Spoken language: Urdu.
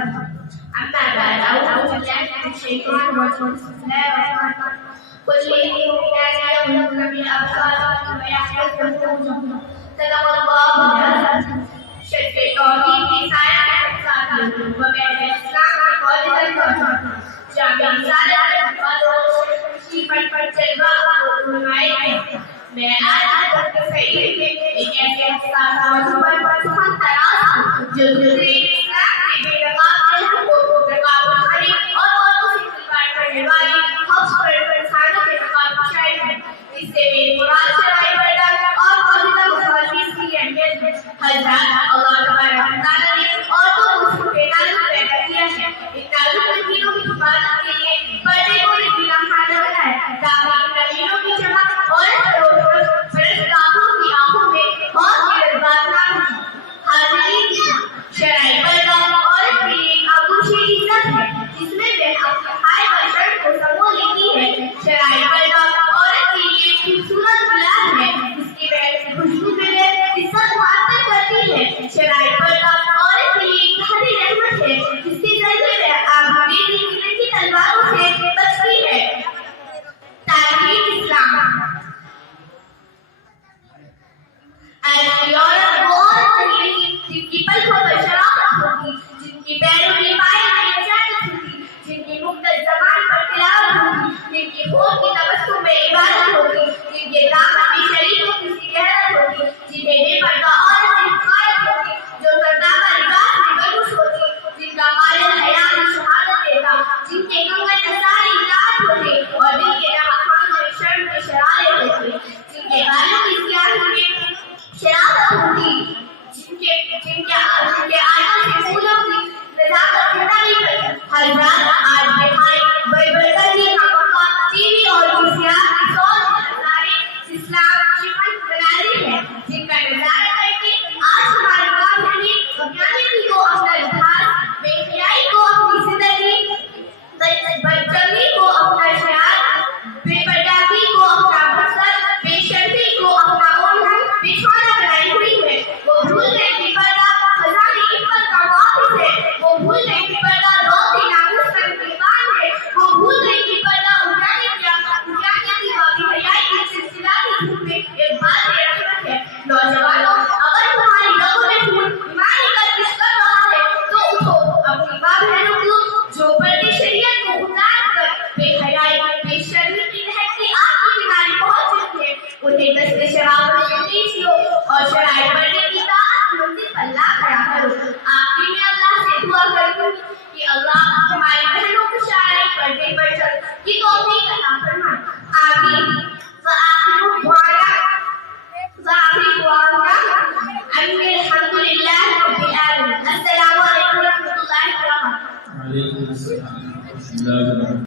أما بعد أعوذ بالله من الشيطان الرجيم بسم الله الرحمن الرحيم قل للمؤمنات يغضضن من أبصارهن ويحفظن فروجهن صدق الله العظيم. شرف توحید کی سایہ کے ساتھ وبرکاتہ اسلام کی قوت کا جامع رسالت اور کی پر جلوہ علماء ہے. میں آج وقت صحیح کے ایک ایسے حساس موضوع پر سخن تراز جو دوسرے اسلام کے بے رقاب کو رقابت بھری اور عورتوں سے انکار کرنے والی حفظ پر انسانوں کے رقابت شائع ہے. اس سے میری مراد شرعی پردہ اور موجودہ مخالفین کی اہمیت ہے. حضرات اللہ تبارک نے عورتوں کو اس کے تعلق پیدا کیا ہے. ان تعلق تنظیموں کی حفاظت کے لیے پردے کو ایک خانہ بنایا ہے تاکہ نوینوں کی جمع عورت کی آنکھوں میں موت کے جذبات نہ ہوں. حاضرین، شرعی پردہ عورت کے لیے آغوشی عزت ہے جس میں وہ اپنے حائل و شرط کو سمو لیتی ہے. شرعی پردہ عورت کے لیے خوبصورت گلاب ہے جس کی بہن کی خوشبو میں وہ عزت معطر کرتی ہے. شرعی پردہ عورت کے لیے گہری رحمت ہے جس کے ذریعے وہ آبادی کی تلواروں سے بچتی ہے. تعلیم اسلام ایسی عورت وہ عورت نہیں جن کی پلکوں پر شرافت ہوگی، جن کی پیروں کی پائے میں نجاست ہوگی، جن کی مختلف زبان پر تلاوت ہوگی، جن کی ہونٹ کی تبسم میں عبادت ہوگی، جن کے دامن میں شریعت کی غیرت ہوگی، جنہیں بے پردہ عورت سے حفاظت ہوگی، جو سردابہ لباس میں بلوش ہوگی، جن کا والد حیا میں شہادت دیتا، جن کے کنگن ساری اطاعت ہوگی اور جن کے نواخوان میں شرم کے شرارے ہوگی، جن کے بالوں کی سیاہی میں شرافت ہوگی، جن کے آنکھوں سے پھولوں کی نزاکت زندہ نہیں کرتی. حضرات، آج بہائی وبرکاتہ کا موقع ٹی وی اور ویسیآر کی سوچ نظارے اسلام شمن بنانے ہیں جن کا نظارہ کر کے آج ہمارے کام نے ویگیانکی کو اپنا لباس، بے حیائی کو اپنی زندگی، بدچلنی کو اپنا شعار، بے پردگی کو اپنا مقصد، بے شرفی کو اپنا اوڑھن بچھونا بنائی ہوئی ہے. وہ بھول گئے کہ پردہ خزانہ عفت کا واپس ہے. وہ بھول گئے کہ پردہ روزی ناموس کا انتقام ہے. وہ بھول گئے کہ پردہ اجانے کی بابی حیائی کی سلسلہ کی دھوپ میں ایک بات رحمت ہے. نوجوانوں، اگر تمہاری رگوں میں خون ایمانی گردش کر رہا ہے تو اٹھو، اپنی ماں بہنوں کو جو پردے شریعت کو اتار کر بے حیائی، بے شرمی کی لہکتی آگ کے کنارے پہنچ چکے ہیں، انہیں دستے شراب سے پیچ لو اور شرعی پردے کی طاعت منزل پر لا کھڑا کرو. آخری میں اللہ سے دعا کرتی ہوں کہ اللہ ہماری بہنوں کو شرعی پردے پر چل کی توفیق عطا فرمائے. آمین. وآخر دعوانا ان الحمد للہ رب العالمین. السلام علیکم ورحمۃ اللہ وبرکاتہ. وعلیکم السلام.